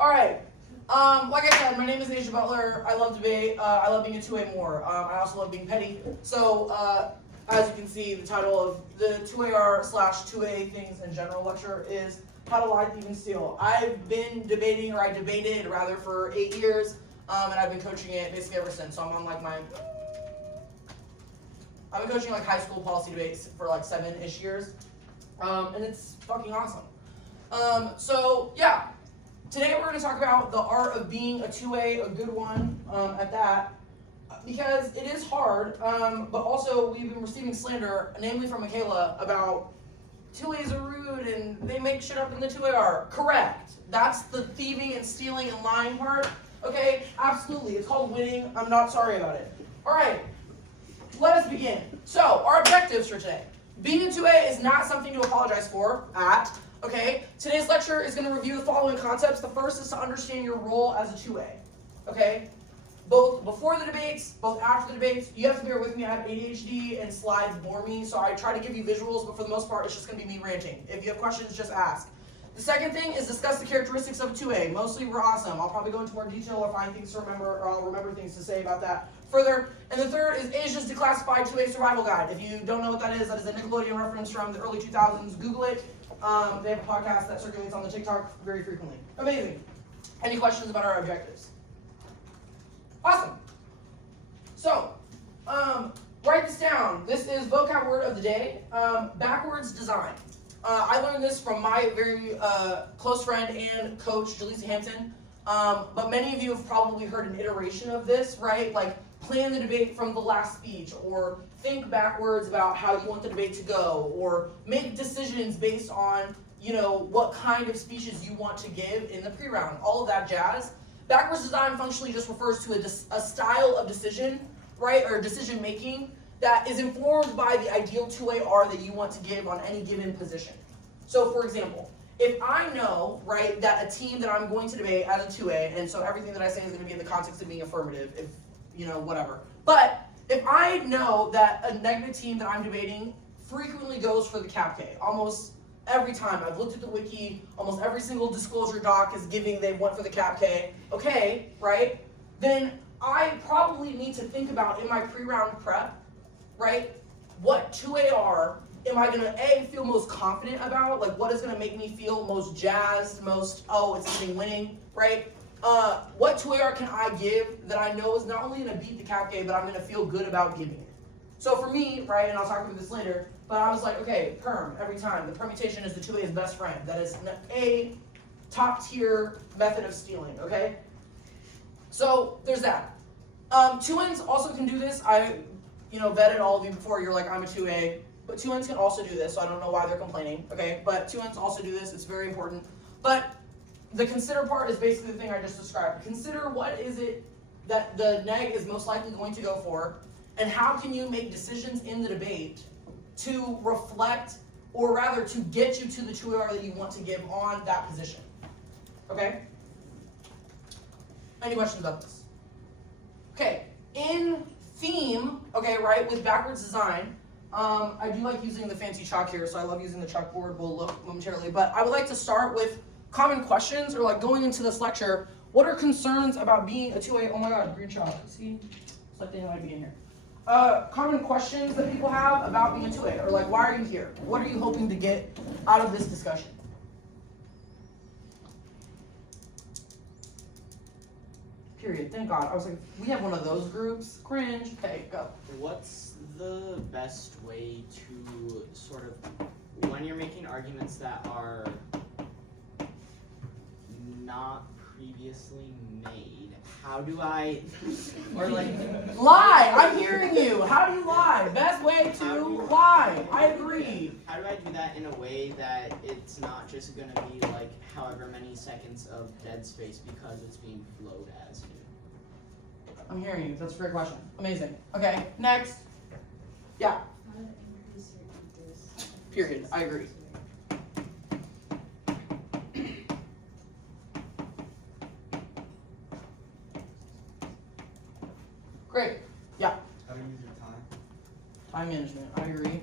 All right. Like I said, my name is Azja Butler. I love debate. I love being a 2A more. I also love being petty. So, as you can see, the title of the 2AR/2A things in general lecture is How to Lie, Thieve, and Steal. I've been debating, or I debated rather, for 8 years, and I've been coaching it basically ever since. So I'm on like I've been coaching like high school policy debates for like 7-ish years, and it's fucking awesome. So yeah. Today we're going to talk about the art of being a 2A, a good one at that, because it is hard, but also we've been receiving slander, namely from Michaela, about 2As are rude and they make shit up in the 2AR. Correct. That's the thieving and stealing and lying part. Okay, absolutely. It's called winning. I'm not sorry about it. All right, let us begin. So, our objectives for today. Being a 2A is not something to apologize for Okay, today's lecture is going to review the following concepts. The first is to understand your role as a 2A. Okay, both before the debates, both after the debates. You have to bear with me. I have ADHD and slides bore me, so I try to give you visuals, but for the most part, it's just going to be me ranting. If you have questions, just ask. The second thing is discuss the characteristics of a 2A. Mostly, we're awesome. I'll probably go into more detail or find things to remember, or I'll remember things to say about that further. And the third is Azja's Declassified 2A Survival Guide. If you don't know what that is a Nickelodeon reference from the early 2000s. Google it. They have a podcast that circulates on the TikTok very frequently. Amazing. Any questions about our objectives? Awesome. So, write this down. This is vocab word of the day. Backwards design. I learned this from my very close friend and coach, Jaleesa Hampton. But many of you have probably heard an iteration of this, right? Like, plan the debate from the last speech, or think backwards about how you want the debate to go, or make decisions based on, what kind of speeches you want to give in the pre-round, all of that jazz. Backwards design functionally just refers to a style of decision, right, or decision making that is informed by the ideal 2AR that you want to give on any given position. So, for example, if I know, right, that a team that I'm going to debate as a 2A, and so everything that I say is going to be in the context of being affirmative, if whatever. But if I know that a negative team that I'm debating frequently goes for the cap K, almost every time, I've looked at the wiki, almost every single disclosure doc is giving they went for the cap K, okay, right? Then I probably need to think about in my pre-round prep, right, what 2AR am I going to, feel most confident about? Like, what is going to make me feel most jazzed, most, it's something winning, right? What 2AR can I give that I know is not only going to beat the cap K, but I'm going to feel good about giving it? So for me, right, and I'll talk about this later, but I was like, okay, perm, every time. The permutation is the 2A's best friend. That is a top-tier method of stealing, okay? So there's that. 2Ns also can do this. I, vetted all of you before. You're like, I'm a 2A. But 2Ns can also do this, so I don't know why they're complaining, okay? But 2Ns also do this. It's very important. But the consider part is basically the thing I just described. Consider what is it that the neg is most likely going to go for, and how can you make decisions in the debate to reflect, or rather to get you to the 2AR that you want to give on that position. Okay? Any questions about this? Okay, in theme, okay, right, with backwards design, I do like using the fancy chalk here, so I love using the chalkboard. We'll look momentarily, but I would like to start with common questions, or like going into this lecture, what are concerns about being a 2A? Oh my god, green chalk. See? It's like they might be in here. Common questions that people have about being a 2A, or like, why are you here? What are you hoping to get out of this discussion? Period. Thank God. I was like, we have one of those groups. Cringe. Okay, go. What's the best way to sort of, when you're making arguments that are not previously made, how do I, or like... Lie! I'm hearing you! How do you lie? Best way to lie! I agree. How do I do that in a way that it's not just going to be like however many seconds of dead space because it's being flowed as you? I'm hearing you. That's a great question. Amazing. Okay, next. Yeah. Period. I agree. Great. Yeah. How to use your time. Time management. I agree.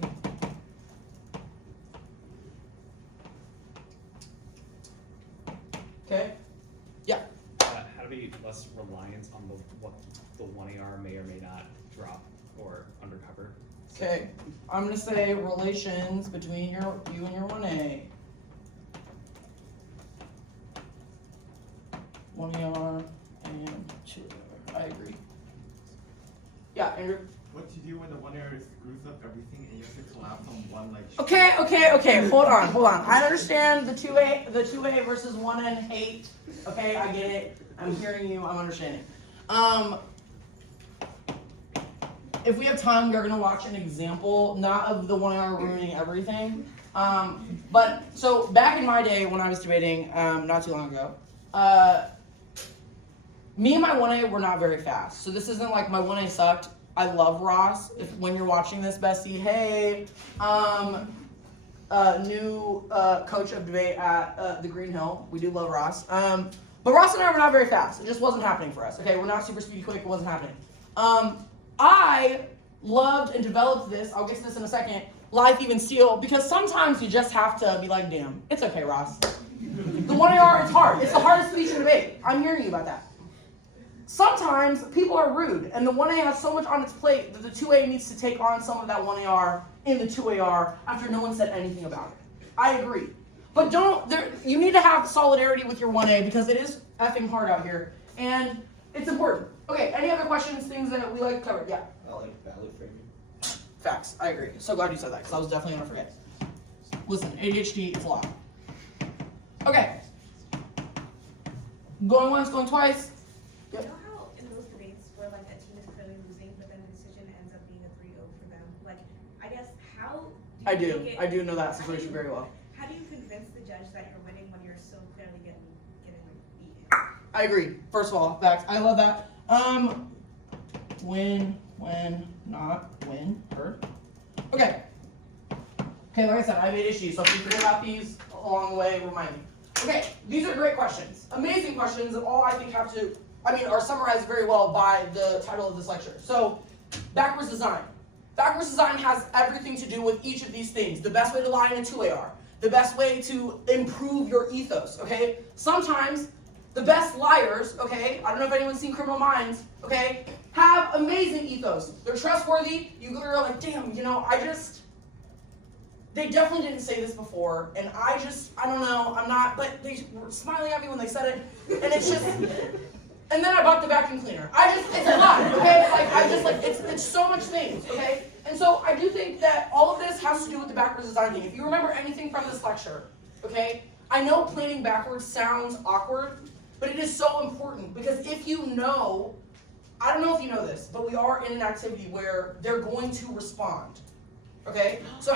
Okay. Yeah. less reliance on what the 1AR may or may not drop or undercover. Okay, I'm gonna say relations between you and your 1A. 1AR and 2AR. I agree. Yeah, Andrew. What do you do when the 1AR screws up everything and you have to collapse on one like? Okay. Hold on. I understand the 2A versus 1N hate. Okay, I get it. I'm hearing you. I'm understanding. If we have time, we're gonna watch an example, not of the 1AR ruining everything. But so back in my day when I was debating, not too long ago, me and my 1A were not very fast. So this isn't like my 1A sucked. I love Ross. When you're watching this, Bessie, hey, new coach of debate at the Green Hill. We do love Ross. But Ross and I were not very fast. It just wasn't happening for us. Okay, we're not super speedy quick. It wasn't happening. I loved and developed this. I'll get to this in a second. Life even steel, because sometimes you just have to be like, damn, it's okay, Ross. The 1AR is hard. It's the hardest speech in debate. I'm hearing you about that. Sometimes people are rude, and the 1A has so much on its plate that the 2A needs to take on some of that 1AR in the 2AR after no one said anything about it. I agree. But you need to have solidarity with your 1A because it is effing hard out here, and it's important. Okay, any other questions, things that we like to cover? Yeah. I like value framing. Facts, I agree. So glad you said that because I was definitely going to forget. Listen, ADHD, it's a lot. Okay. Going once, going twice. You know how in those debates where like a team is clearly losing, but then the decision ends up being a 3-0 for them? Like, I guess how do you make it, I do know that situation very well. How do you convince the judge that you're winning when you're so clearly getting beaten? I agree. First of all, facts. I love that. Win, not win, hurt. Okay. Okay, like I said, I made issues, so if you forget about these along the way, remind me. Okay, these are great questions. Amazing questions that all I think are summarized very well by the title of this lecture. So, backwards design. Backwards design has everything to do with each of these things. The best way to lie in a 2AR. The best way to improve your ethos, okay? Sometimes, the best liars, okay, I don't know if anyone's seen Criminal Minds, okay, have amazing ethos. They're trustworthy. You're like, damn, they definitely didn't say this before, and I don't know, I'm not, but they were smiling at me when they said it, and it's just, and then I bought the vacuum cleaner. It's a lot, okay? It's so much things, okay? And so I do think that all of this has to do with the backwards design thing. If you remember anything from this lecture, okay, I know planning backwards sounds awkward, but it is so important, because if you know, I don't know if you know this, but we are in an activity where they're going to respond, okay? So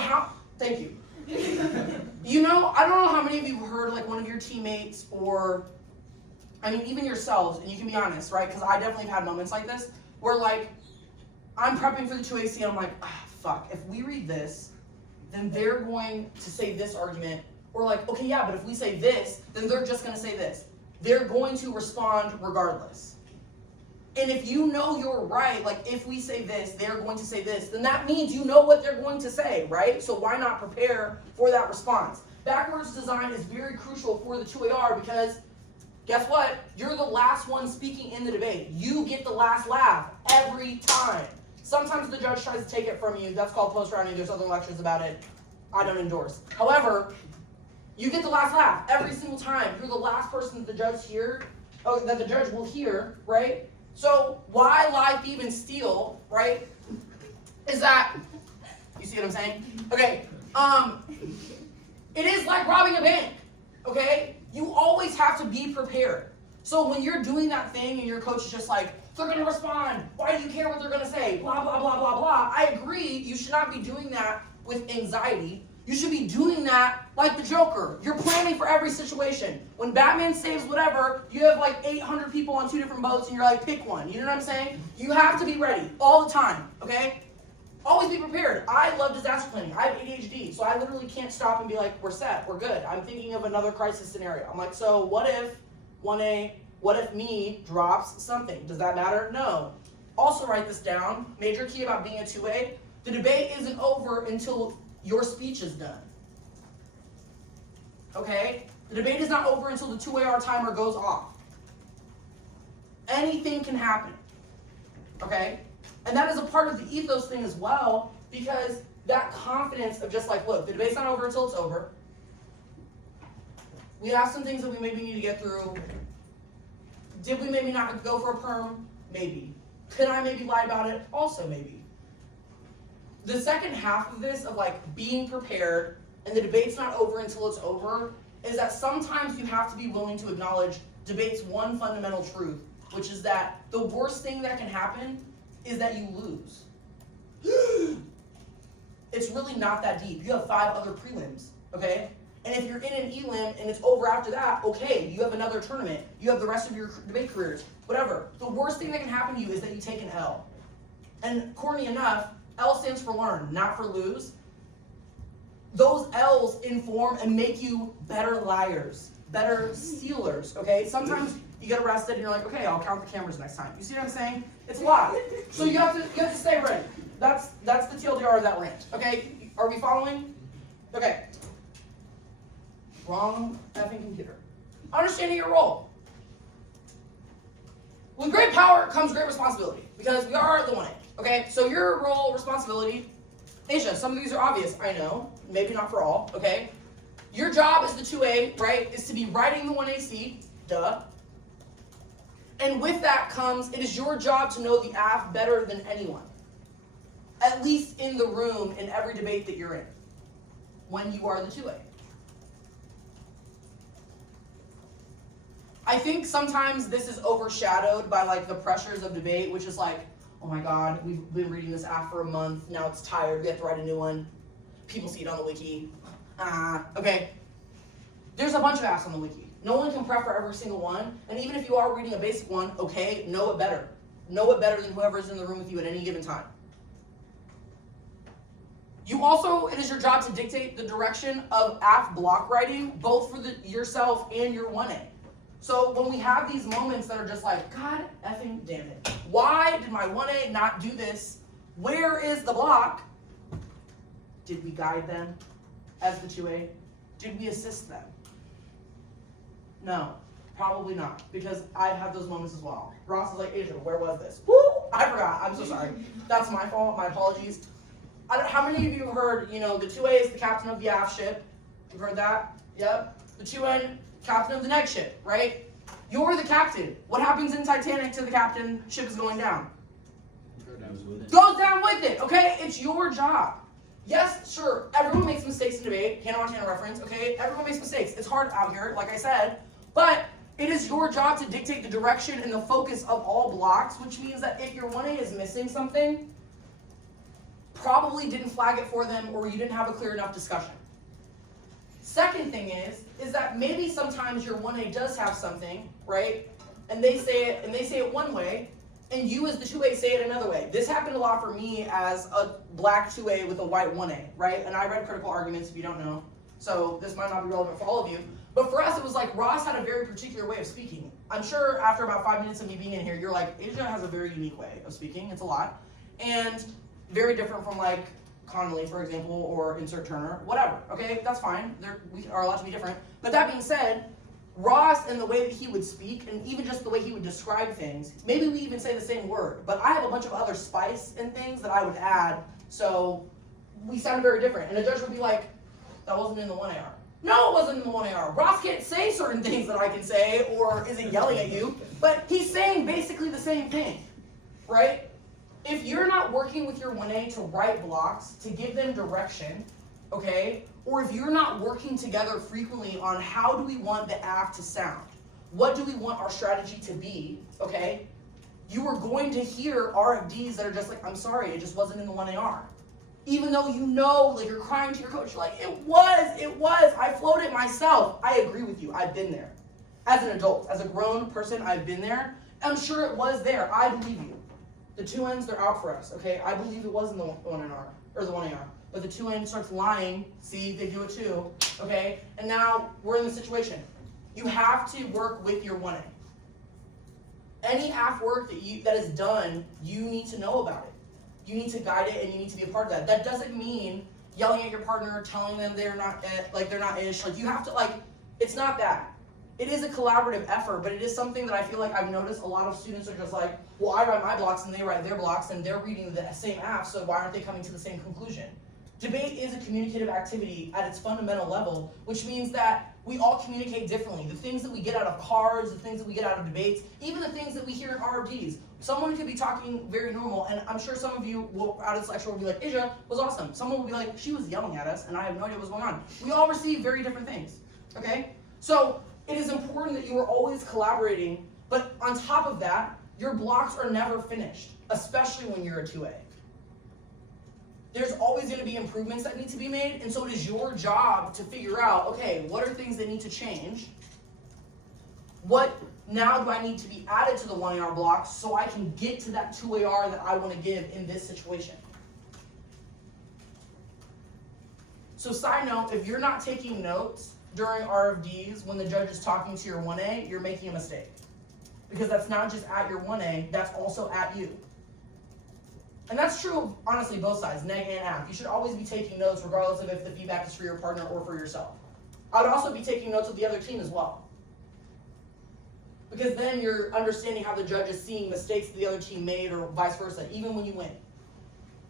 thank you. I don't know how many of you have heard like one of your teammates or, even yourselves, and you can be honest, right? Because I definitely have had moments like this where like, I'm prepping for the 2AC and I'm like, fuck, if we read this, then they're going to say this argument, or like, okay, yeah, but if we say this, then they're just going to say this. They're going to respond regardless. And if you know you're right, like if we say this, they're going to say this, then that means you know what they're going to say, right? So why not prepare for that response? Backwards design is very crucial for the 2AR because guess what? You're the last one speaking in the debate. You get the last laugh every time. Sometimes the judge tries to take it from you. That's called post-rounding. There's other lectures about it. I don't endorse. However, you get the last laugh every single time. You're the last person that the judge will hear, right? So why lie, thieve, and steal, right? Is that, you see what I'm saying? Okay, it is like robbing a bank, okay? You always have to be prepared. So when you're doing that thing and your coach is just like, they're gonna respond, why do you care what they're gonna say, blah, blah, blah, blah, blah. I agree, you should not be doing that with anxiety. You should be doing that like the Joker. You're planning for every situation. When Batman saves whatever, you have like 800 people on 2 different boats and you're like, pick one. You know what I'm saying? You have to be ready all the time, okay? Always be prepared. I love disaster planning. I have ADHD, so I literally can't stop and be like, we're set, we're good. I'm thinking of another crisis scenario. I'm like, so what if 1A, what if me drops something? Does that matter? No. Also write this down. Major key about being a 2A. The debate isn't over until your speech is done. Okay? The debate is not over until the 2AR timer goes off. Anything can happen, okay? And that is a part of the ethos thing as well, because that confidence of just like, look, the debate's not over until it's over. We have some things that we maybe need to get through. Did we maybe not go for a perm? Maybe. Could I maybe lie about it? Also maybe. The second half of this, of like being prepared, and the debate's not over until it's over, is that sometimes you have to be willing to acknowledge debate's one fundamental truth, which is that the worst thing that can happen is that you lose. It's really not that deep. You have 5 other prelims, okay? And if you're in an elim and it's over after that, okay, you have another tournament. You have the rest of your debate careers, whatever. The worst thing that can happen to you is that you take an L. And corny enough, L stands for learn, not for lose. Those L's inform and make you better liars, better stealers, okay? Sometimes you get arrested and you're like, okay, I'll count the cameras next time. You see what I'm saying? It's a lot. So you have to stay ready. That's the TLDR of that rant, okay? Are we following? Okay. Wrong effing computer. Understanding your role. With great power comes great responsibility, because we are the 1A, okay? So your role, responsibility, Asia, some of these are obvious, I know, maybe not for all, okay? Your job as the 2A, right, is to be writing the 1A seat, duh. And with that comes, it is your job to know the AF better than anyone. At least in the room, in every debate that you're in, when you are the 2A. I think sometimes this is overshadowed by like the pressures of debate, which is like, oh my god, we've been reading this AF for a month, now it's tired, we have to write a new one. People see it on the wiki. Okay. There's a bunch of AFs on the wiki. No one can prep for every single one, and even if you are reading a basic one, okay, know it better. Know it better than whoever's in the room with you at any given time. You also, it is your job to dictate the direction of AF block writing, both for yourself and your 1A. So when we have these moments that are just like, God effing damn it, why did my 1A not do this? Where is the block? Did we guide them as the 2A? Did we assist them? No, probably not, because I've had those moments as well. Ross is like, Asia, where was this? Woo! I forgot, I'm so sorry. That's my fault, my apologies. How many of you have heard, the 2A is the captain of the AF ship? You've heard that? Yep. The 2N, captain of the next ship, right? You're the captain. What happens in Titanic to the captain? Ship is going down. Goes down with it, okay? It's your job. Yes, sure, everyone makes mistakes in debate. Hannah Montana reference, okay? Everyone makes mistakes. It's hard out here, like I said. But it is your job to dictate the direction and the focus of all blocks, which means that if your 1A is missing something, probably didn't flag it for them, or you didn't have a clear enough discussion. Second thing is that maybe sometimes your 1A does have something, right? And they say it one way, and you as the 2A say it another way. This happened a lot for me as a black 2A with a white 1A, right? And I read critical arguments, if you don't know, so this might not be relevant for all of you. But for us, it was like Ross had a very particular way of speaking. I'm sure after about 5 minutes of me being in here, you're like, Asia has a very unique way of speaking. It's a lot. And very different from like Connolly, for example, or insert Turner, whatever, okay? That's fine. We are allowed to be different. But that being said, Ross and the way that he would speak, and even just the way he would describe things, maybe we even say the same word, but I have a bunch of other spice and things that I would add, so we sound very different. And a judge would be like, that wasn't in the 1AR. No, it wasn't in the 1AR. Ross can't say certain things that I can say, or isn't yelling at you, but he's saying basically the same thing, right? If you're not working with your 1A to write blocks, to give them direction, okay, or if you're not working together frequently on how do we want the AF to sound, what do we want our strategy to be, okay, you are going to hear RFDs that are just like, I'm sorry, it just wasn't in the 1AR. Even though you know, like you're crying to your coach, you're like, it was, I flowed it myself. I agree with you, I've been there. As an adult, as a grown person, I've been there. I'm sure it was there, I believe you. The 2Ns, they're out for us, okay? I believe it was in the 1NR, or the 1AR. But the 2N starts lying, see, they do it too, okay? And now we're in the situation. You have to work with your 1A. Any AF work that is done, you need to know about it. You need to guide it, and you need to be a part of that. That doesn't mean yelling at your partner, telling them they're not ish. Like you have to, like, it's not that. it is a collaborative effort, but it is something that I feel like I've noticed a lot of students are just like, well, I write my blocks and they write their blocks and they're reading the same app, so why aren't they coming to the same conclusion? Debate is a communicative activity at its fundamental level, which means that we all communicate differently. The things that we get out of cards, the things that we get out of debates, even the things that we hear in RFDs. Someone could be talking very normal, and I'm sure some of you will, out of this lecture, will be like, Azja was awesome. Someone will be like, she was yelling at us, and I have no idea what's going on. We all receive very different things, okay? So it is important that you are always collaborating, but on top of that, your blocks are never finished, especially when you're a 2A. There's always going to be improvements that need to be made, and so it is your job to figure out, okay, what are things that need to change? What now do I need to be added to the 1AR blocks so I can get to that 2AR that I want to give in this situation? So side note, if you're not taking notes during RFDs when the judge is talking to your 1A, you're making a mistake. Because that's not just at your 1A, that's also at you. And that's true of, honestly, both sides, neg and app. You should always be taking notes regardless of if the feedback is for your partner or for yourself. I would also be taking notes of the other team as well. Because then you're understanding how the judge is seeing mistakes that the other team made or vice versa, even when you win.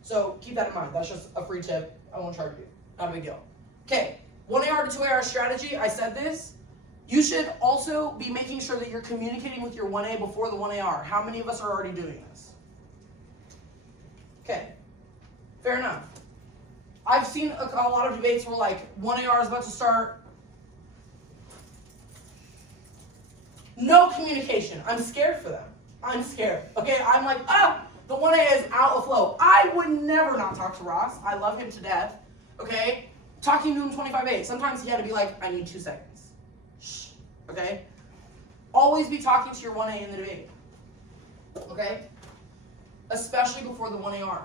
So keep that in mind. That's just a free tip. I won't charge you. Not a big deal. Okay, 1AR to 2AR strategy, I said this. You should also be making sure that you're communicating with your 1A before the 1AR. How many of us are already doing this? Okay, fair enough. I've seen a lot of debates where like 1AR is about to start. No communication. I'm scared for them. I'm scared. Okay, I'm like, the 1A is out of flow. I would never not talk to Ross. I love him to death. Okay, talking to him 25-8. Sometimes he had to be like, I need 2 seconds. Shh. Okay, always be talking to your 1A in the debate. Okay. Especially before the 1AR.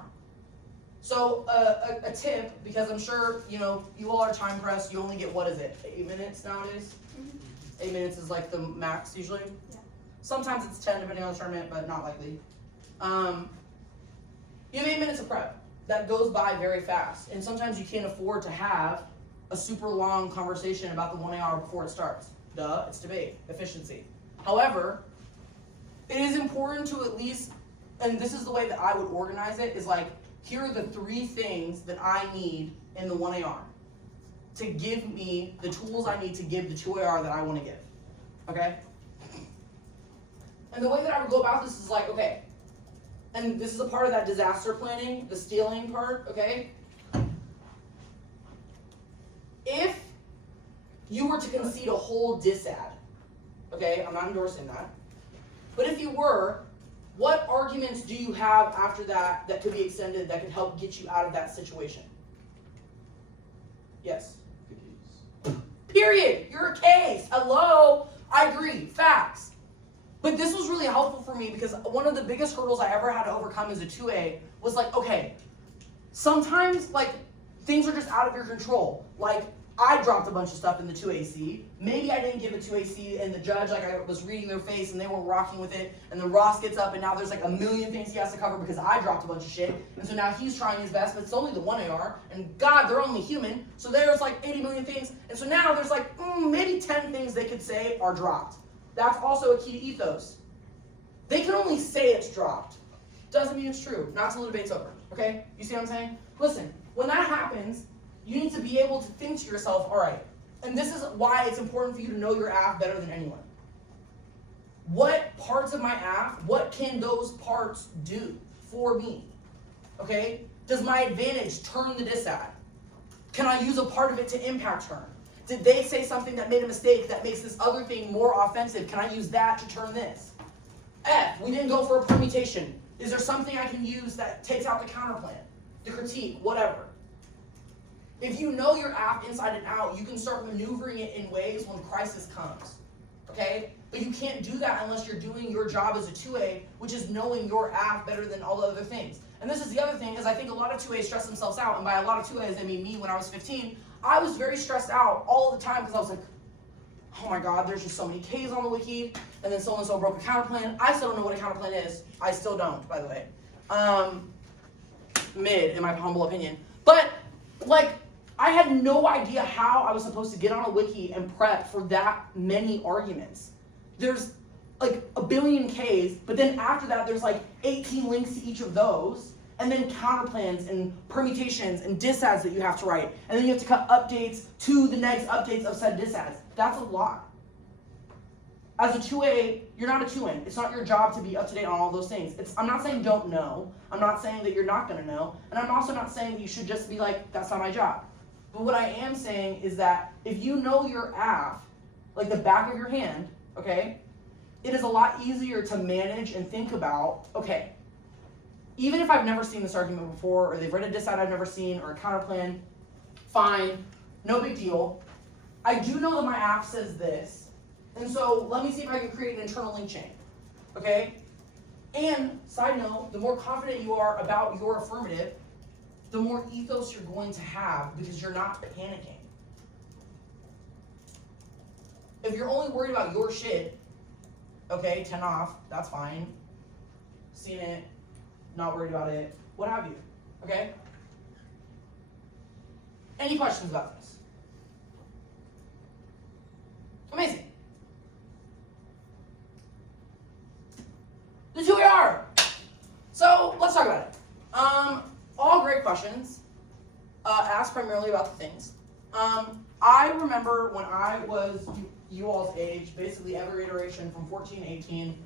So a tip, because I'm sure you all are time pressed. You only get, what is it, 8 minutes nowadays? Mm-hmm. 8 minutes is like the max usually. Yeah. Sometimes it's 10 depending on the tournament, but not likely. You have 8 minutes of prep. That goes by very fast, and sometimes you can't afford to have a super long conversation about the 1AR before it starts. Duh, it's debate, efficiency. However, it is important to at least, and this is the way that I would organize it, is like, here are the 3 things that I need in the 1AR to give me the tools I need to give the 2AR that I want to give, okay? And the way that I would go about this is like, okay, and this is a part of that disaster planning, the stealing part, okay? If you were to concede a whole disad, okay, I'm not endorsing that, but if you were, what arguments do you have after that that could be extended that could help get you out of that situation? Yes? Period. You're a case. Hello? I agree. Facts. But this was really helpful for me because one of the biggest hurdles I ever had to overcome as a 2A was like, okay, sometimes like things are just out of your control. Like I dropped a bunch of stuff in the 2AC. Maybe I didn't give a 2AC and the judge, like I was reading their face and they were rocking with it, and then Ross gets up and now there's like a million things he has to cover because I dropped a bunch of shit, and so now he's trying his best, but it's only the 1AR, and God, they're only human, so there's like 80 million things, and so now there's like maybe 10 things they could say are dropped. That's also a key to ethos. They can only say it's dropped. Doesn't mean it's true. Not till the debate's over, okay? You see what I'm saying? Listen, when that happens, you need to be able to think to yourself, all right, and this is why it's important for you to know your AF better than anyone. What parts of my AF, what can those parts do for me? Okay? Does my advantage turn the disad? Can I use a part of it to impact turn? Did they say something that made a mistake that makes this other thing more offensive? Can I use that to turn this? F, we didn't go for a permutation. Is there something I can use that takes out the counterplan, the critique, whatever? If you know your AF inside and out, you can start maneuvering it in ways when crisis comes, okay? But you can't do that unless you're doing your job as a 2A, which is knowing your AF better than all the other things. And this is the other thing, is I think a lot of 2As stress themselves out, and by a lot of 2As, I mean me when I was 15, I was very stressed out all the time because I was like, oh my God, there's just so many Ks on the wiki, and then so-and-so broke a counterplan. I still don't know what a counterplan is. I still don't, by the way. Mid, in my humble opinion. But, like, I had no idea how I was supposed to get on a wiki and prep for that many arguments. There's like a billion Ks, but then after that there's like 18 links to each of those, and then counterplans and permutations and disads that you have to write, and then you have to cut updates to the next updates of said disads. That's a lot. As a 2A, you're not a 2N. It's not your job to be up to date on all those things. I'm not saying don't know. I'm not saying that you're not going to know. And I'm also not saying that you should just be like, that's not my job. But what I am saying is that if you know your AF, like the back of your hand, okay, it is a lot easier to manage and think about, okay, even if I've never seen this argument before, or they've read a disad I've never seen, or a counterplan, fine, no big deal. I do know that my AF says this, and so let me see if I can create an internal link chain, okay? And, side note, the more confident you are about your affirmative, the more ethos you're going to have because you're not panicking. If you're only worried about your shit, okay, 10 off, that's fine. Seen it, not worried about it, what have you, okay? Any questions about this? Amazing. The 2AR. So let's talk about it. All great questions, asked primarily about the things. I remember when I was you all's age, basically every iteration from 14 to 18,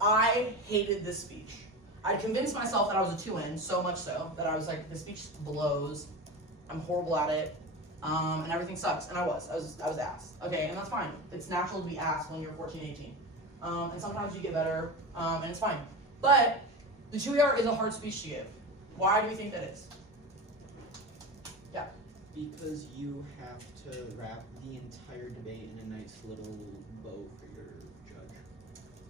I hated this speech. I convinced myself that I was a 2N, so much so that I was like, this speech blows, I'm horrible at it, and everything sucks. And I was ass. Okay, and that's fine. It's natural to be ass when you're 14, 18. And sometimes you get better, and it's fine. But the 2AR is a hard speech to give. Why do you think that is? Yeah. Because you have to wrap the entire debate in a nice little bow for your judge.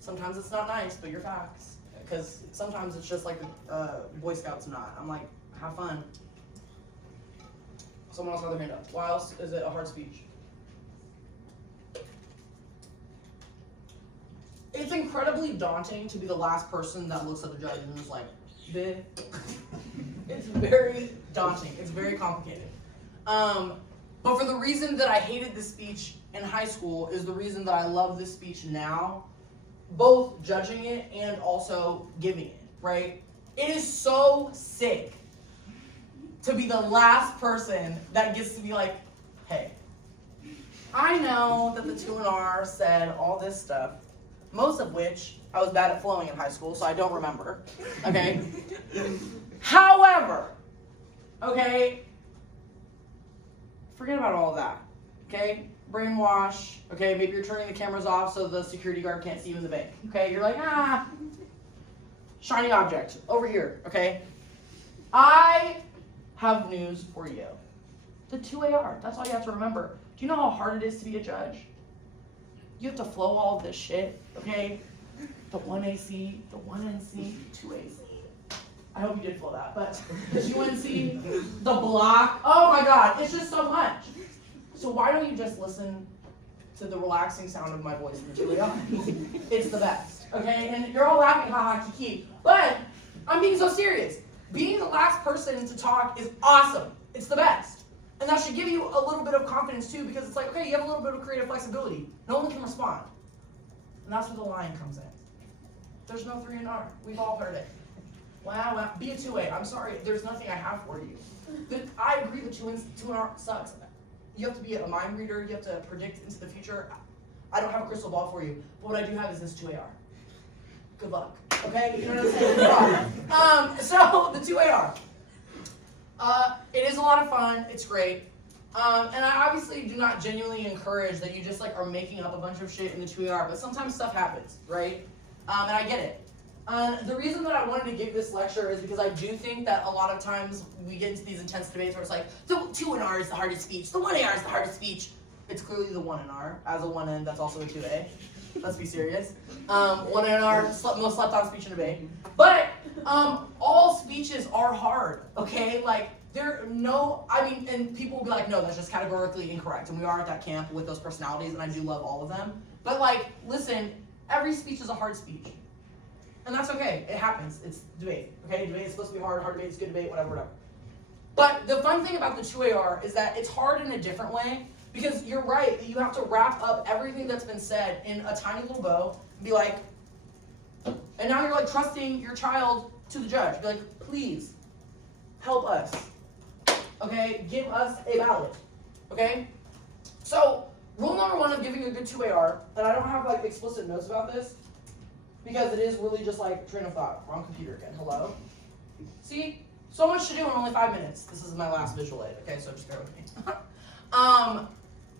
Sometimes it's not nice, but you're facts. Because sometimes it's just like Boy Scouts not. I'm like, have fun. Someone else got their hand up. Why else is it a hard speech? It's incredibly daunting to be the last person that looks at the judge and is like, bleh. It's very daunting. It's very complicated. But for the reason that I hated this speech in high school is the reason that I love this speech now, both judging it and also giving it, right? It is so sick to be the last person that gets to be like, hey, I know that the 2NR said all this stuff, most of which I was bad at flowing in high school, so I don't remember, okay? However, okay, forget about all of that, okay? Brainwash, okay? Maybe you're turning the cameras off so the security guard can't see you in the bank, okay? You're like, shiny object, over here, okay? I have news for you. The 2AR, that's all you have to remember. Do you know how hard it is to be a judge? You have to flow all of this shit, okay? The 1AC, the 1NC, 2AC. I hope you did flow that, but the 2NC, the block, oh my god, it's just so much. So why don't you just listen to the relaxing sound of my voice in the 2AR? It's the best, okay? And you're all laughing, haha, kiki. But I'm being so serious. Being the last person to talk is awesome. It's the best. And that should give you a little bit of confidence too, because it's like, okay, you have a little bit of creative flexibility. No one can respond. And that's where the line comes in. There's no 3NR. We've all heard it. Wow, be a 2A. I'm sorry, there's nothing I have for you. I agree the 2NR sucks. You have to be a mind reader, you have to predict into the future. I don't have a crystal ball for you, but what I do have is this 2AR. Good luck, okay? You know what I'm saying? So, the 2AR. It is a lot of fun, it's great. And I obviously do not genuinely encourage that you just like are making up a bunch of shit in the 2AR, but sometimes stuff happens, right? And I get it. The reason that I wanted to give this lecture is because I do think that a lot of times we get into these intense debates where it's like, the 2NR is the hardest speech, the 1AR is the hardest speech. It's clearly the 1NR. As a 1N, that's also a 2A. Let's be serious. 1NR, most slept on speech and debate. But all speeches are hard, okay? Like, and people will be like, no, that's just categorically incorrect. And we are at that camp with those personalities, and I do love all of them. But like, listen, every speech is a hard speech. And that's okay, it happens, it's debate, okay? Debate is supposed to be hard debate is good debate, whatever. But the fun thing about the 2AR is that it's hard in a different way, because you're right that you have to wrap up everything that's been said in a tiny little bow and be like, and now you're like trusting your child to the judge. Be like, please help us. Okay, give us a ballot. Okay? So, rule number 1 of giving a good 2AR, and I don't have like explicit notes about this, because it is really just like train of thought. Wrong computer again. Hello? See? So much to do in only 5 minutes. This is my last visual aid, okay? So just bear with me.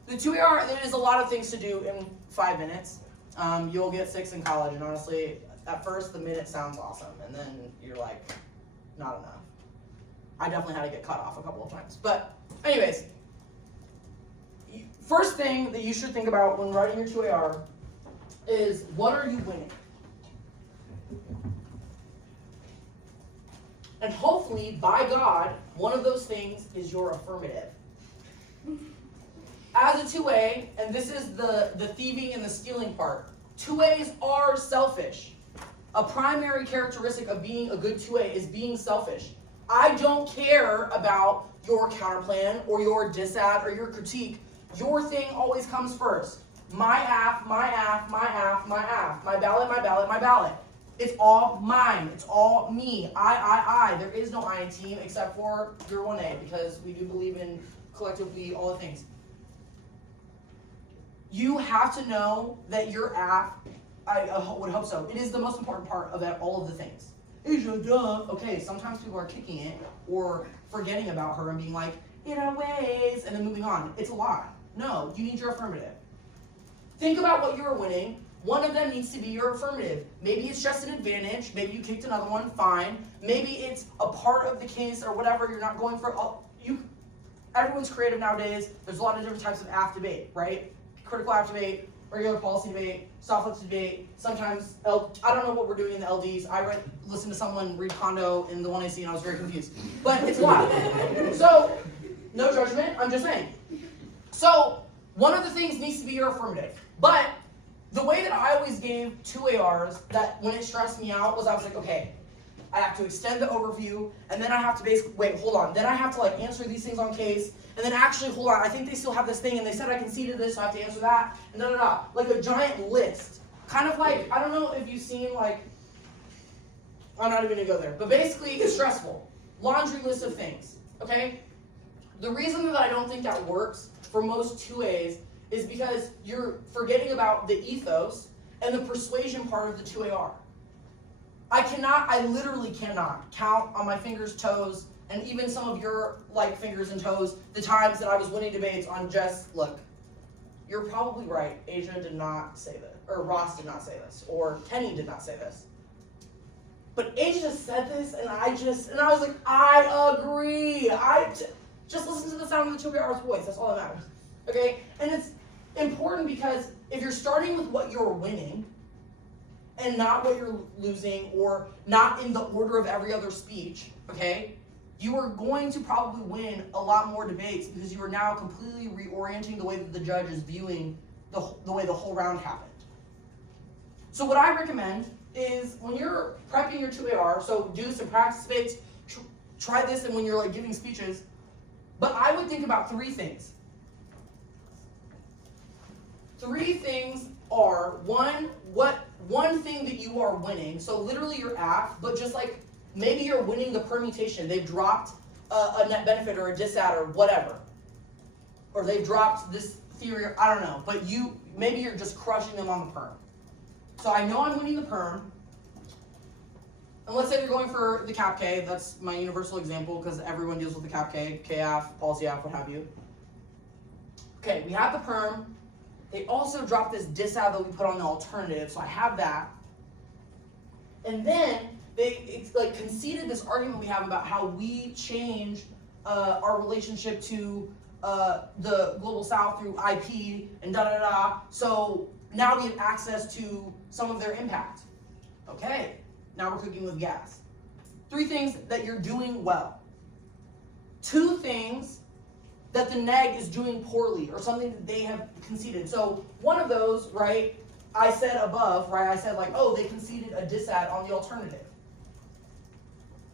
The 2AR, there is a lot of things to do in 5 minutes. You'll get 6 in college, and honestly, at first the minute sounds awesome, and then you're like, not enough. I definitely had to get cut off a couple of times. But anyways, first thing that you should think about when writing your 2AR is, what are you winning? And hopefully, by God, one of those things is your affirmative. As a 2A, and this is the thieving and the stealing part, 2As are selfish. A primary characteristic of being a good 2A is being selfish. I don't care about your counterplan or your disad or your critique. Your thing always comes first. My aff, my aff, my aff, my aff. My ballot, my ballot, my ballot. It's all mine. It's all me. I. There is no I in team except for your 1A, because we do believe in collectively all the things. You have to know that your aff, I would hope so, it is the most important part of all of the things. Azja, duh. Okay, sometimes people are kicking it or forgetting about her and being like, in our ways, and then moving on. It's a lie. No, you need your affirmative. Think about what you're winning. One of them needs to be your affirmative. Maybe it's just an advantage. Maybe you kicked another one, fine. Maybe it's a part of the case or whatever. You're not going for everyone's creative nowadays. There's a lot of different types of aff debate, right? Critical aff debate, regular policy debate, soft lips debate. Sometimes, I don't know what we're doing in the LDs. I listened to someone read Kondo in the 1AC and I was very confused. But it's a lot. So, no judgment, I'm just saying. So, one of the things needs to be your affirmative. But the way that I always gave 2ARs, that when it stressed me out, was I was like, okay, I have to extend the overview, and then I have to basically, wait, hold on, then I have to like answer these things on case, and then actually, hold on, I think they still have this thing, and they said I conceded this, so I have to answer that, and da-da-da. Like a giant list. Kind of like, I don't know if you've seen like, I'm not even gonna go there, but basically it's stressful. Laundry list of things, okay? The reason that I don't think that works for most 2As is because you're forgetting about the ethos and the persuasion part of the 2AR. I literally cannot count on my fingers, toes, and even some of your like fingers and toes the times that I was winning debates on just, look, you're probably right, Azja did not say this, or Ross did not say this, or Kenny did not say this. But Azja said this, and I was like, I agree. Just listen to the sound of the 2AR's voice, that's all that matters. Okay? And it's important because if you're starting with what you're winning and not what you're losing, or not in the order of every other speech, okay, you are going to probably win a lot more debates because you are now completely reorienting the way that the judge is viewing the way the whole round happened. So what I recommend is when you're prepping your 2AR, so do some practice debates, try this and when you're like giving speeches, but I would think about 3 things. 3 things are, one thing that you are winning, so literally your aff, but just like maybe you're winning the permutation. They've dropped a net benefit or a disad or whatever. Or they've dropped this theory, I don't know, but maybe you're just crushing them on the perm. So I know I'm winning the perm. And let's say you're going for the cap K, that's my universal example because everyone deals with the cap K, KAF, policy aff, what have you. Okay, we have the perm. They also dropped this disad that we put on the alternative, so I have that. And then it's like conceded this argument we have about how we changed our relationship to the Global South through IP and da-da-da. So now we have access to some of their impact. Okay, now we're cooking with gas. 3 things that you're doing well. 2 things that the neg is doing poorly or something that they have conceded. So one of those, right, I said above, right, I said like, oh, they conceded a disad on the alternative.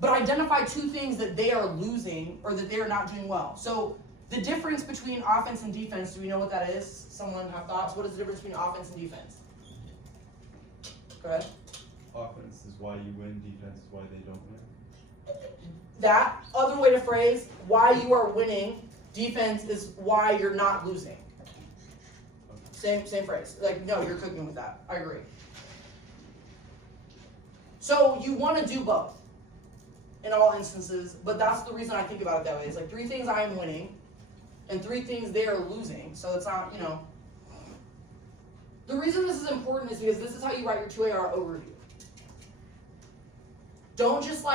but identify two things that they are losing or that they are not doing well. So the difference between offense and defense, do we know what that is? Someone have thoughts? What is the difference between offense and defense? Go ahead. Offense is why you win, defense is why they don't win. That other way to phrase why you are winning, defense is why you're not losing. Same phrase. Like, no, you're cooking with that. I agree. So you want to do both in all instances, but that's the reason I think about it that way. It's like 3 things I am winning and 3 things they are losing. So it's not, The reason this is important is because this is how you write your 2AR overview. Don't just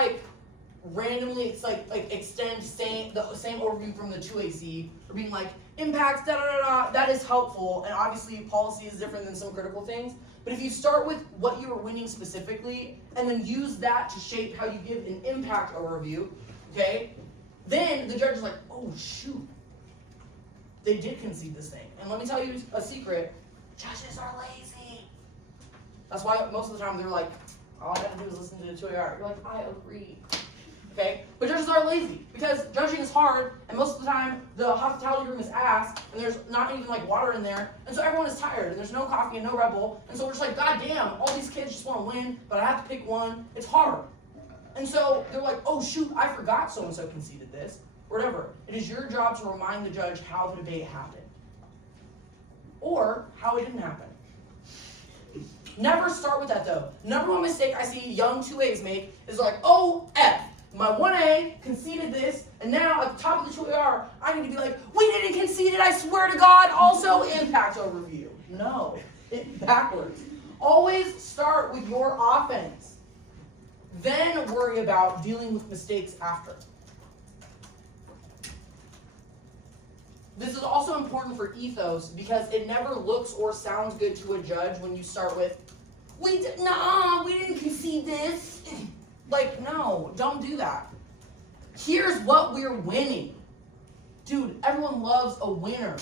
randomly extend the same overview from the 2AC or being like impacts da-da-da-da. That is helpful, and obviously policy is different than some critical things. But if you start with what you are winning specifically and then use that to shape how you give an impact overview, okay, then the judge is like, oh shoot, they did concede this thing. And let me tell you a secret, judges are lazy. That's why most of the time they're like, all I gotta do is listen to the 2AR. You're like, I agree. Okay? But judges are lazy because judging is hard, and most of the time the hospitality room is ass, and there's not even water in there, and so everyone is tired, and there's no coffee and no Red Bull, and so we're just like, God damn, all these kids just want to win, but I have to pick one. It's hard. And so they're like, oh shoot, I forgot so-and-so conceded this, whatever. It is your job to remind the judge how the debate happened. Or how it didn't happen. Never start with that though. Number one mistake I see young 2As make is like, oh, F. My 1A conceded this, and now at the top of the 2AR, I need to be like, we didn't concede it, I swear to God, also impact overview. No, backwards. Always start with your offense. Then worry about dealing with mistakes after. This is also important for ethos because it never looks or sounds good to a judge when you start with, we didn't concede this. Like, no, don't do that. Here's what we're winning. Dude, everyone loves a winner.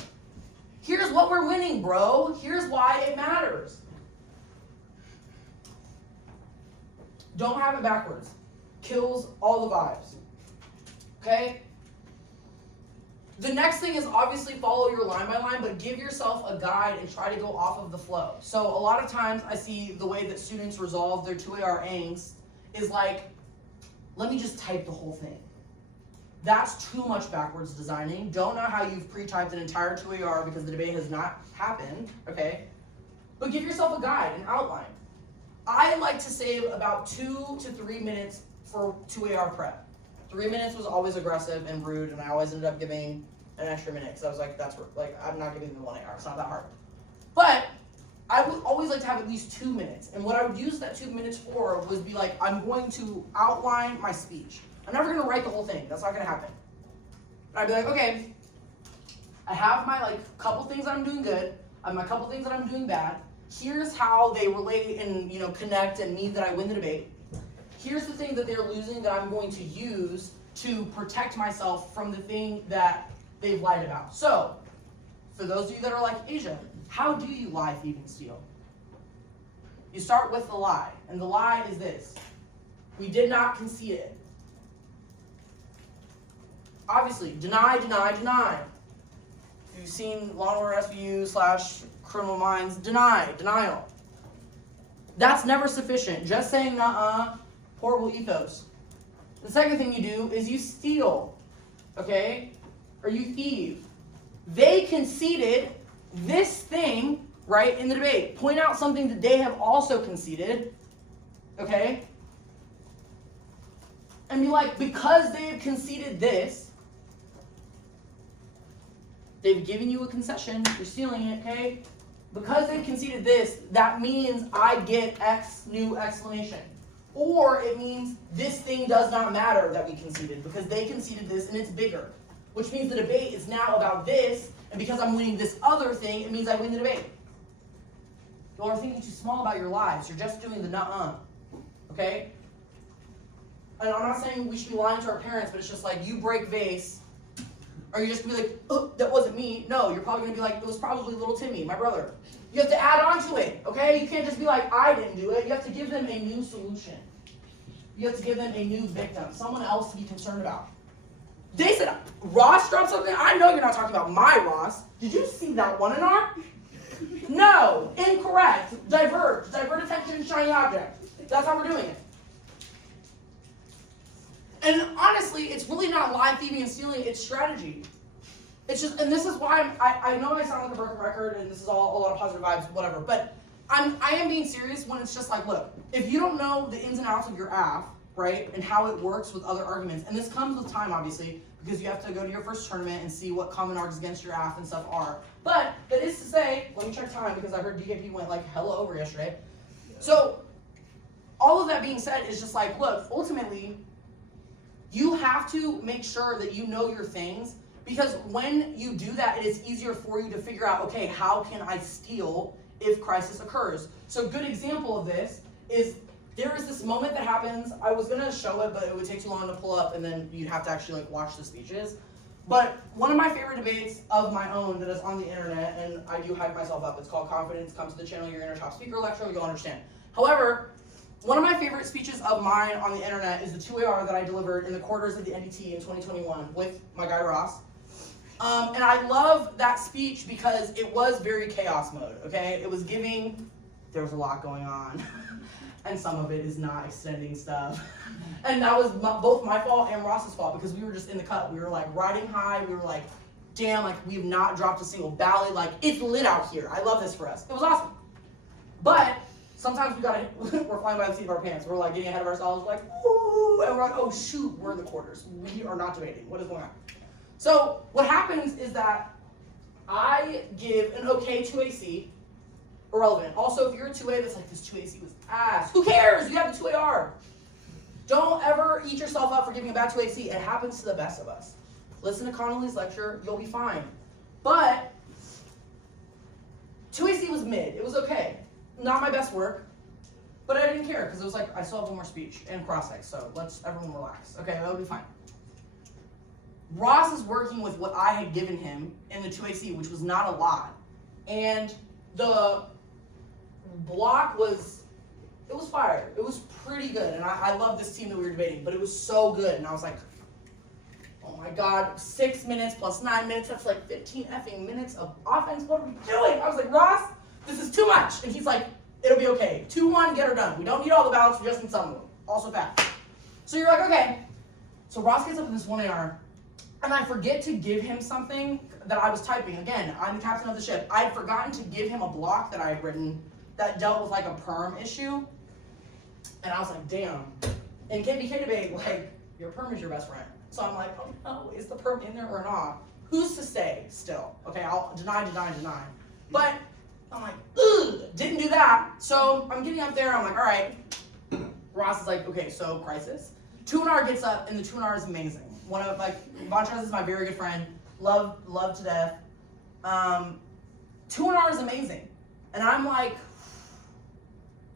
Here's what we're winning, bro. Here's why it matters. Don't have it backwards. Kills all the vibes. Okay? The next thing is obviously follow your line by line, but give yourself a guide and try to go off of the flow. So a lot of times I see the way that students resolve their 2AR angst is like, let me just type the whole thing. That's too much backwards designing. Don't know how you've pre-typed an entire 2AR because the debate has not happened, okay? But give yourself a guide, an outline. I like to save about 2 to 3 minutes for 2AR prep. 3 minutes was always aggressive and rude, and I always ended up giving an extra minute because I was like, I'm not giving them 1 AR. It's not that hard. But I would always like to have at least 2 minutes. And what I would use that 2 minutes for was be like, I'm going to outline my speech. I'm never going to write the whole thing. That's not going to happen. And I'd be like, okay, I have my couple things that I'm doing good. I have my couple things that I'm doing bad. Here's how they relate and connect and need that I win the debate. Here's the thing that they're losing that I'm going to use to protect myself from the thing that they've lied about. So, for those of you that are like Asia, how do you lie, thieve, and steal? You start with the lie, and the lie is this. We did not concede it. Obviously, deny, deny, deny. If you've seen Law & Order SVU / Criminal Minds, denial. That's never sufficient. Just saying nuh-uh, horrible ethos. The second thing you do is you steal, okay? Or you thieve. They conceded this thing, right, in the debate. Point out something that they have also conceded, okay? And be like, because they have conceded this, they've given you a concession, you're stealing it, okay? Because they've conceded this, that means I get X new explanation. Or it means this thing does not matter that we conceded because they conceded this and it's bigger. Which means the debate is now about this, and because I'm winning this other thing, it means I win the debate. You are thinking too small about your lives. You're just doing the nuh-uh. Okay? And I'm not saying we should be lying to our parents, but it's just like you break vase, or you just be like, oh, that wasn't me. No, you're probably going to be like, it was probably little Timmy, my brother. You have to add on to it, okay? You can't just be like, I didn't do it. You have to give them a new solution. you have to give them a new victim, someone else to be concerned about. They said, Ross dropped something? I know you're not talking about my Ross. Did you see that 1-R? No, incorrect. Divert attention, shiny object. That's how we're doing it. And honestly, it's really not lie, thieving, and stealing, it's strategy. It's just, and this is why I know I sound like a broken record, and this is all a lot of positive vibes, whatever, but I am being serious when it's just like, look, if you don't know the ins and outs of your AF, right, and how it works with other arguments, and this comes with time, obviously, because you have to go to your first tournament and see what common args against your AF and stuff are. But that is to say, let me check time, because I heard DKP went like hella over yesterday. So, all of that being said is just like, look, ultimately, you have to make sure that you know your things, because when you do that, it is easier for you to figure out, okay, how can I steal if crisis occurs? So a good example of this is there is this moment that happens. I was gonna show it, but it would take too long to pull up, and then you'd have to actually like watch the speeches. But one of my favorite debates of my own that is on the internet, and I do hype myself up, it's called Confidence. Come to the channel, your inner top speaker lecture, you'll understand. However, one of my favorite speeches of mine on the internet is the 2AR that I delivered in the quarters of the NDT in 2021 with my guy Ross. And I love that speech because it was very chaos mode, okay? It was giving, there was a lot going on, and some of it is not extending stuff. And that was both my fault and Ross's fault, because we were just in the cut. We were like riding high, we were like, damn, like we've not dropped a single ballot, like it's lit out here. I love this for us. It was awesome. But sometimes we're flying by the seat of our pants. We're like getting ahead of ourselves, we're like, ooh, and we're like, oh shoot, we're in the quarters. We are not debating. What is going on? So what happens is that I give an okay 2AC, irrelevant. Also, if you're a 2A that's like, this 2AC was ass, who cares? You have the 2AR. Don't ever eat yourself up for giving a bad 2AC. It happens to the best of us. Listen to Connolly's lecture, you'll be fine. But 2AC was mid. It was okay. Not my best work, but I didn't care because it was like, I still have one more speech and cross-sec, so let's everyone relax. Okay, that'll be fine. Ross is working with what I had given him in the 2AC, which was not a lot. And the block was, it was fire. It was pretty good. And I love this team that we were debating, but it was so good. And I was like, oh my God, 6 minutes plus 9 minutes, that's like 15 effing minutes of offense. What are we doing? I was like, Ross, this is too much. And he's like, it'll be okay. 2-1, get her done. We don't need all the ballots, we just need some of them. Also fast. So you're like, okay. So Ross gets up in this 1AR, and I forget to give him something that I was typing. Again, I'm the captain of the ship. I had forgotten to give him a block that I had written that dealt with like a perm issue. And I was like, damn. In KBK debate, like, your perm is your best friend. So I'm like, oh no, is the perm in there or not? Who's to say still? Okay, I'll deny. But I'm like, ugh, didn't do that. So I'm getting up there, I'm like, all right. Ross is like, okay, so crisis. 2-R gets up, and the 2-R is amazing. One of, like, Vontrez is my very good friend. Love to death. 2-R is amazing. And I'm like,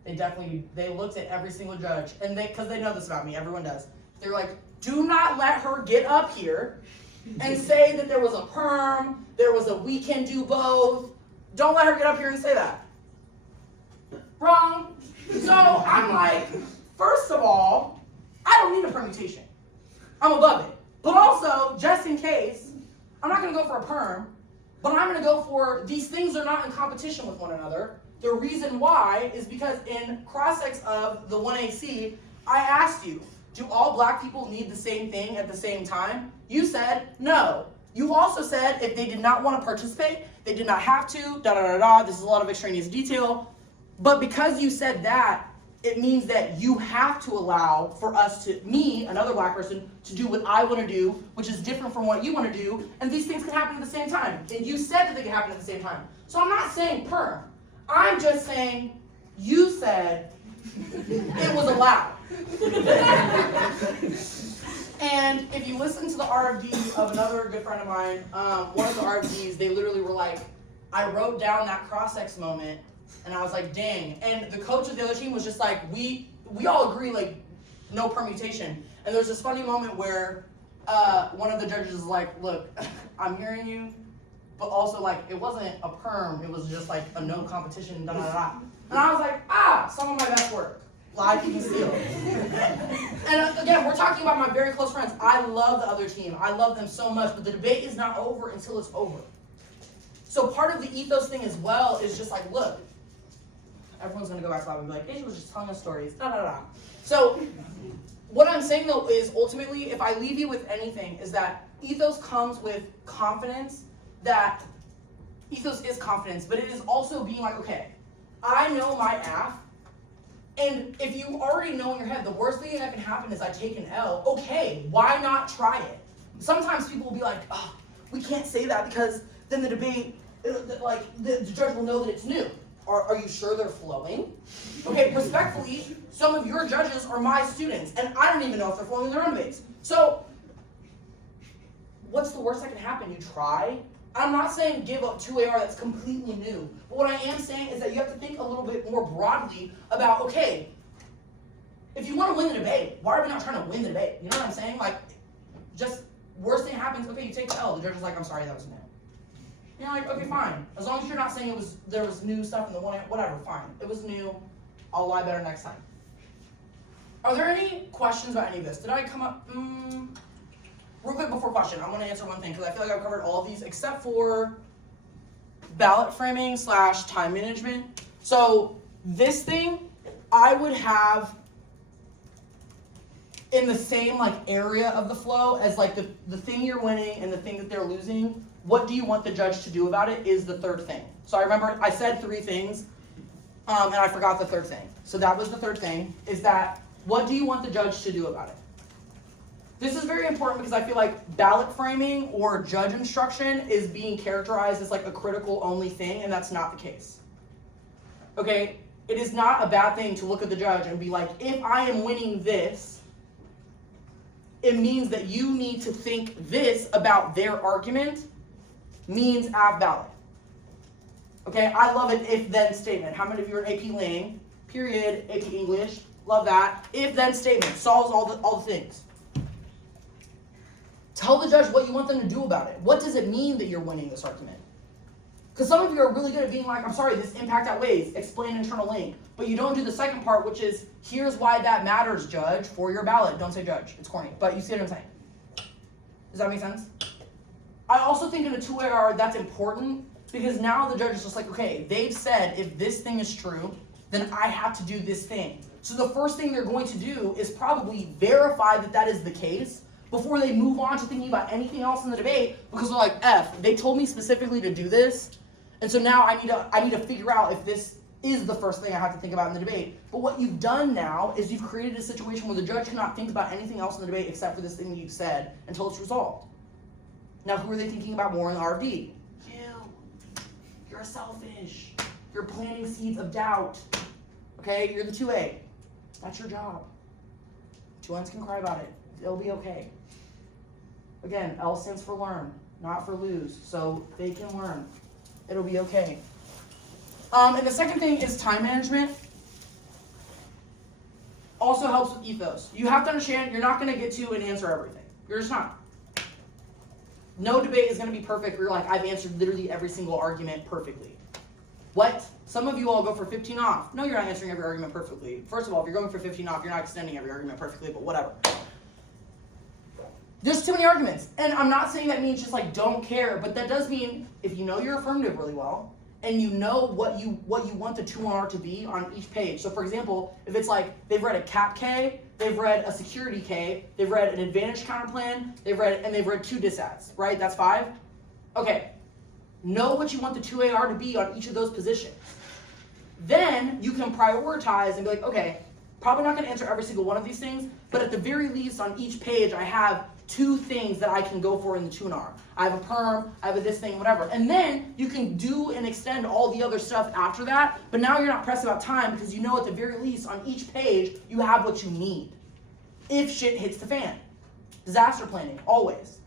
they looked at every single judge, and because they know this about me, everyone does. They're like, do not let her get up here and say that there was a perm, there was a we can do both. Don't let her get up here and say that. Wrong. So I'm like, first of all, I don't need a permutation. I'm above it. But also, just in case, I'm not going to go for a perm, but I'm going to go for, these things are not in competition with one another. The reason why is because in cross-sex of the 1AC, I asked you, do all black people need the same thing at the same time? You said no. You also said if they did not want to participate, they did not have to, This is a lot of extraneous detail. But because you said that, it means that you have to allow for us to, me, another black person, to do what I want to do, which is different from what you want to do, and these things can happen at the same time. And you said that they can happen at the same time. So I'm not saying perm. I'm just saying you said it was allowed. And if you listen to the RFD of another good friend of mine, one of the RFDs, they literally were like, I wrote down that cross-sex moment, and I was like, dang. And the coach of the other team was just like, we all agree, like, no permutation. And there's this funny moment where one of the judges is like, look, I'm hearing you, but also, like, it wasn't a perm, it was just like a no competition, And I was like, some of my best work. Lie, keep and steal. And again, we're talking about my very close friends. I love the other team. I love them so much, but the debate is not over until it's over. So part of the ethos thing as well is just like, look, everyone's going to go back to lab and be like, Asia was just telling us stories, da-da-da. So what I'm saying, though, is ultimately, if I leave you with anything, is that ethos comes with confidence, that ethos is confidence, but it is also being like, okay, I know my AF, and if you already know in your head, the worst thing that can happen is I take an L, okay, why not try it? Sometimes people will be like, oh, we can't say that because then the debate, the judge will know that it's new. Are you sure they're flowing? Okay, respectfully, some of your judges are my students, and I don't even know if they're flowing in their own debates. So, what's the worst that can happen? You try. I'm not saying give up 2AR that's completely new. But what I am saying is that you have to think a little bit more broadly about, okay, if you want to win the debate, why are we not trying to win the debate? You know what I'm saying? Like, just worst thing happens, okay, you take the L. The judge is like, I'm sorry, that was new. You're like, okay, fine. As long as you're not saying there was new stuff in the one, whatever, fine. It was new. I'll lie better next time. Are there any questions about any of this? Did I come up? Real quick before question, I'm going to answer one thing because I feel like I've covered all of these except for ballot framing / time management. So this thing, I would have in the same area of the flow as the thing you're winning and the thing that they're losing. What do you want the judge to do about it is the third thing. So I remember I said 3 things, and I forgot the third thing. So that was the third thing, is that what do you want the judge to do about it? This is very important because I feel like ballot framing or judge instruction is being characterized as a critical only thing, and that's not the case. Okay? It is not a bad thing to look at the judge and be like, if I am winning this, it means that you need to think this about their argument means ab ballot. Okay, I love an if-then statement. How many of you are AP Lang? Period. AP English. Love that. If-then statement solves all the things. Tell the judge what you want them to do about it. What does it mean that you're winning this argument? Because some of you are really good at being like, I'm sorry, this impact outweighs. Explain internal link. But you don't do the second part, which is, here's why that matters, judge, for your ballot. Don't say judge. It's corny. But you see what I'm saying? Does that make sense? I also think in a 2AR that's important because now the judge is just like, okay, they've said if this thing is true, then I have to do this thing. So the first thing they're going to do is probably verify that that is the case before they move on to thinking about anything else in the debate because they're like, F, they told me specifically to do this, and so now I need to figure out if this is the first thing I have to think about in the debate. But what you've done now is you've created a situation where the judge cannot think about anything else in the debate except for this thing you've said until it's resolved. Now, who are they thinking about more in the RFD? You. You're selfish. You're planting seeds of doubt. Okay? You're the 2A. That's your job. 2Ns can cry about it. It'll be okay. Again, L stands for learn, not for lose. So they can learn. It'll be okay. And the second thing is time management. Also helps with ethos. You have to understand you're not going to get to and answer everything. You're just not. No debate is going to be perfect where you're like, I've answered literally every single argument perfectly. What? Some of you all go for 15 off. No, you're not answering every argument perfectly. First of all, if you're going for 15 off, you're not extending every argument perfectly, but whatever. There's too many arguments. And I'm not saying that means just don't care, but that does mean if you know your affirmative really well, and you know what you want the 2R to be on each page. So for example, if it's they've read a cap K, they've read a security K, they've read an advantage counterplan, they've read 2 disats, right? That's 5. Okay. Know what you want the 2AR to be on each of those positions. Then you can prioritize and be like, okay, probably not going to answer every single one of these things, but at the very least on each page I have 2 things that I can go for in the 2R. I have a perm, I have a this thing, whatever. And then you can do and extend all the other stuff after that, but now you're not pressed about time because you know at the very least on each page you have what you need. If shit hits the fan. Disaster planning, always.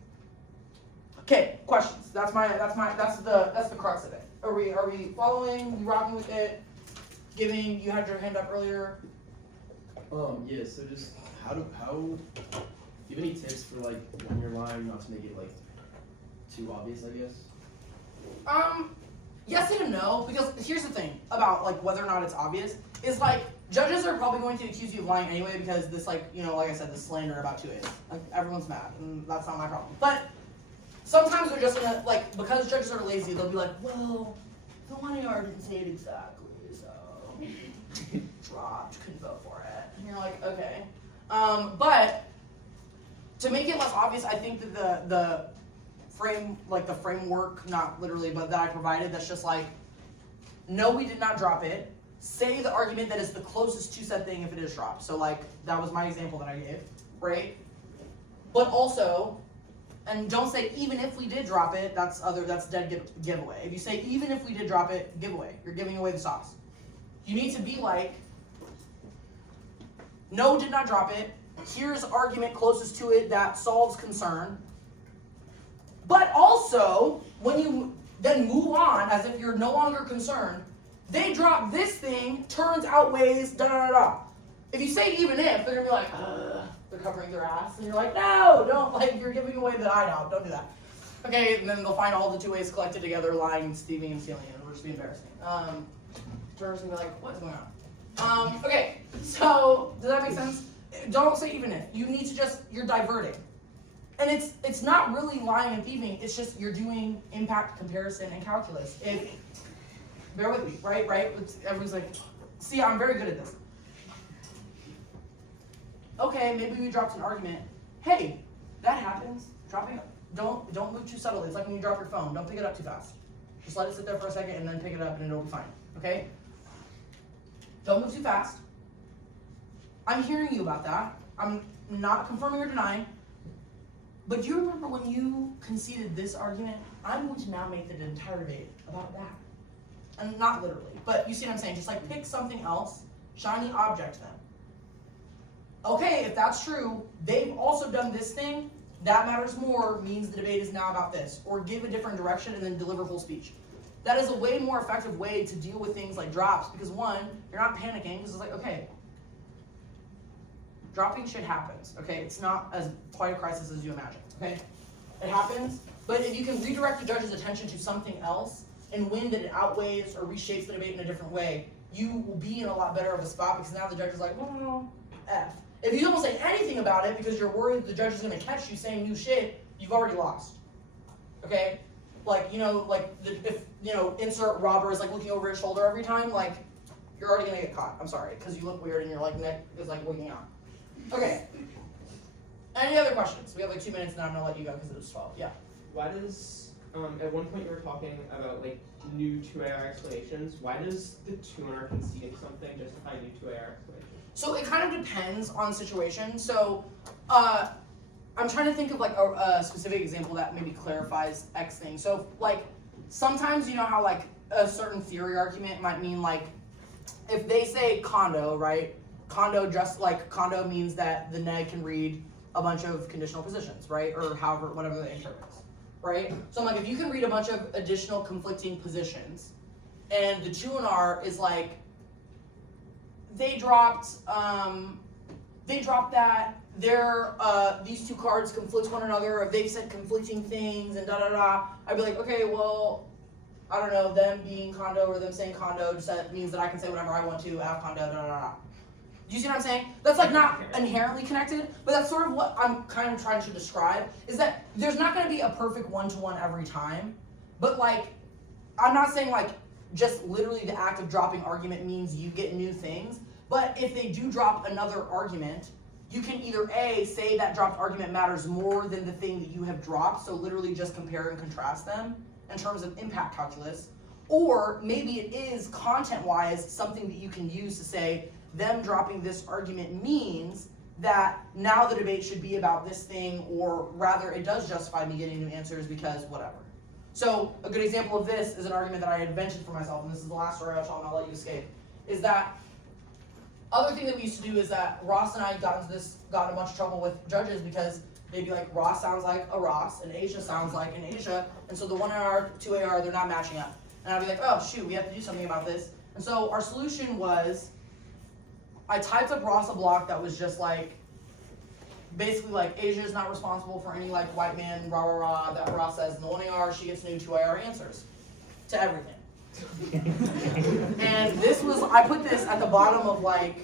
Okay, questions. That's the crux of it. Are we following? You rocking with it? Giving, you had your hand up earlier. Yeah, so just how do you have any tips for when you're lying not to make it too obvious, I guess? yes and no, because here's the thing about like whether or not it's obvious is like judges are probably going to accuse you of lying anyway because this like like I said, this slander about 2As. Like everyone's mad, and that's not my problem. But sometimes they're just gonna like because judges are lazy, they'll be like, well, the 1AR didn't say it exactly, so dropped, couldn't vote for it. And you're like, okay. But to make it less obvious, I think that the framework, not literally, but that I provided, that's just like, no, we did not drop it. Say the argument that is the closest to said thing if it is dropped. So like, that was my example that I gave, right? But also, and don't say even if we did drop it, that's dead giveaway. If you say even if we did drop it, giveaway. You're giving away the sauce. You need to be like, no, did not drop it. Here's argument closest to it that solves concern. But also, when you then move on as if you're no longer concerned, they drop this thing, turns outweighs, da da da da. If you say even if, they're gonna be like, they're covering their ass, and you're like, no, don't, like, you're giving away the hideout, don't do that. Okay, and then they'll find all the 2As collected together, lying, thieving, and stealing, and it'll just be embarrassing. Jurors will be like, what is going on? Okay, so, does that make sense? Don't say even if. You need to just, you're diverting. And it's not really lying and thieving, it's just you're doing impact, comparison, and calculus. Bear with me, right? Everyone's like, see, I'm very good at this. Okay, maybe we dropped an argument. Hey, that happens. Don't move too subtly. It's like when you drop your phone. Don't pick it up too fast. Just let it sit there for a second and then pick it up and it'll be fine. Okay? Don't move too fast. I'm hearing you about that. I'm not confirming or denying. But do you remember when you conceded this argument? I'm going to now make the entire debate about that. And not literally, but you see what I'm saying? Just like pick something else, shiny object them. Okay, if that's true, they've also done this thing, that matters more, means the debate is now about this. Or give a different direction and then deliver full speech. That is a way more effective way to deal with things like drops because one, you're not panicking because it's like, okay, dropping shit happens, okay? It's not as quite a crisis as you imagine, okay? It happens, but if you can redirect the judge's attention to something else and win that it outweighs or reshapes the debate in a different way, you will be in a lot better of a spot because now the judge is like, well, F. If you don't say anything about it because you're worried the judge is going to catch you saying new shit, you've already lost, okay? Like, if, insert robber is like looking over his shoulder every time, like, you're already going to get caught. I'm sorry, because you look weird and your like neck is like wigging out. Okay. Any other questions? We have like 2 minutes and then I'm going to let you go because it was 12. Yeah. Why does, at one point you were talking about like new 2AR explanations. Why does the 2NR conceding something justify new 2AR explanations? So it kind of depends on situation. So I'm trying to think of like a specific example that maybe clarifies X thing. So like sometimes you know how like a certain theory argument might mean like if they say condo, right? Condo means that the neg can read a bunch of conditional positions, right? Or however, whatever the term is, right? So I'm like, if you can read a bunch of additional conflicting positions, and the 2NR is like, they dropped that, these two cards conflict one another, or they've said conflicting things, and da-da-da, I'd be like, okay, well, I don't know, them being condo or them saying condo just that means that I can say whatever I want to, have condo, da-da-da. Do you see what I'm saying? That's like not inherently connected, but that's sort of what I'm kind of trying to describe, is that there's not going to be a perfect one-to-one every time, but like, I'm not saying like just literally the act of dropping argument means you get new things, but if they do drop another argument, you can either A, say that dropped argument matters more than the thing that you have dropped, so literally just compare and contrast them in terms of impact calculus, or maybe it is content-wise something that you can use to say, them dropping this argument means that now the debate should be about this thing, or rather it does justify me getting new answers because whatever. So a good example of this is an argument that I had invented for myself, and this is the last story I'll let you escape, is that other thing that we used to do is that Ross and I got in a bunch of trouble with judges because they'd be like, Ross sounds like a Ross, and Asia sounds like an Asia, and so the 1AR, 2AR, they're not matching up. And I'd be like, oh shoot, we have to do something about this. And so our solution was, I typed up Ross a block that was just like, basically like, Asia is not responsible for any like white man, rah rah rah, that Ross says in the 1AR, she gets new 2AR answers to everything. And this was, I put this at the bottom of like,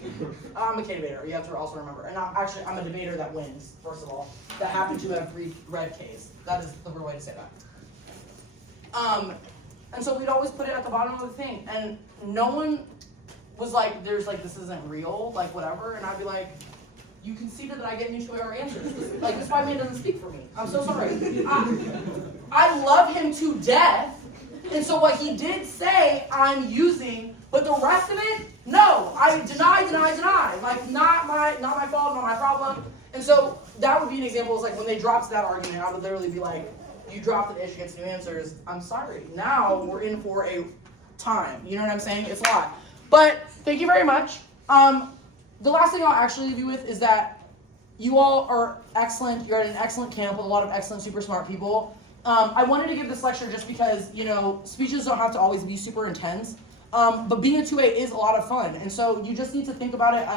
I'm a K debater, you have to also remember. And I'm a debater that wins, first of all, that happened to have read Ks. That is the real way to say that. And so we'd always put it at the bottom of the thing. And no one was like, this isn't real, like whatever. And I'd be like, you conceded that I get new 2-hour answers. This white man doesn't speak for me. I'm so sorry. I love him to death. And so what he did say, I'm using, but the rest of it, no. I deny. Like, not my fault, not my problem. And so that would be an example. Is like when they dropped that argument, I would literally be like, you dropped an issue against new answers. I'm sorry. Now we're in for a time. You know what I'm saying? It's a lot. But thank you very much. The last thing I'll actually leave you with is that you all are excellent. You're at an excellent camp with a lot of excellent, super smart people. I wanted to give this lecture just because, speeches don't have to always be super intense. But being a 2A is a lot of fun. And so you just need to think about it.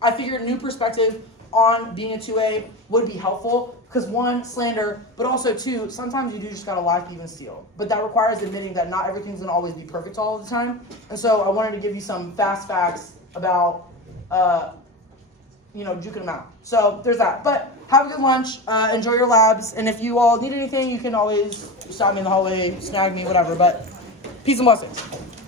I figured a new perspective on being a 2A would be helpful. Because one, slander, but also two, sometimes you do just gotta lie, thieve, and steal. But that requires admitting that not everything's gonna always be perfect all the time. And so I wanted to give you some fast facts about, juking them out. So there's that. But have a good lunch, enjoy your labs, and if you all need anything, you can always stop me in the hallway, snag me, whatever. But peace and blessings.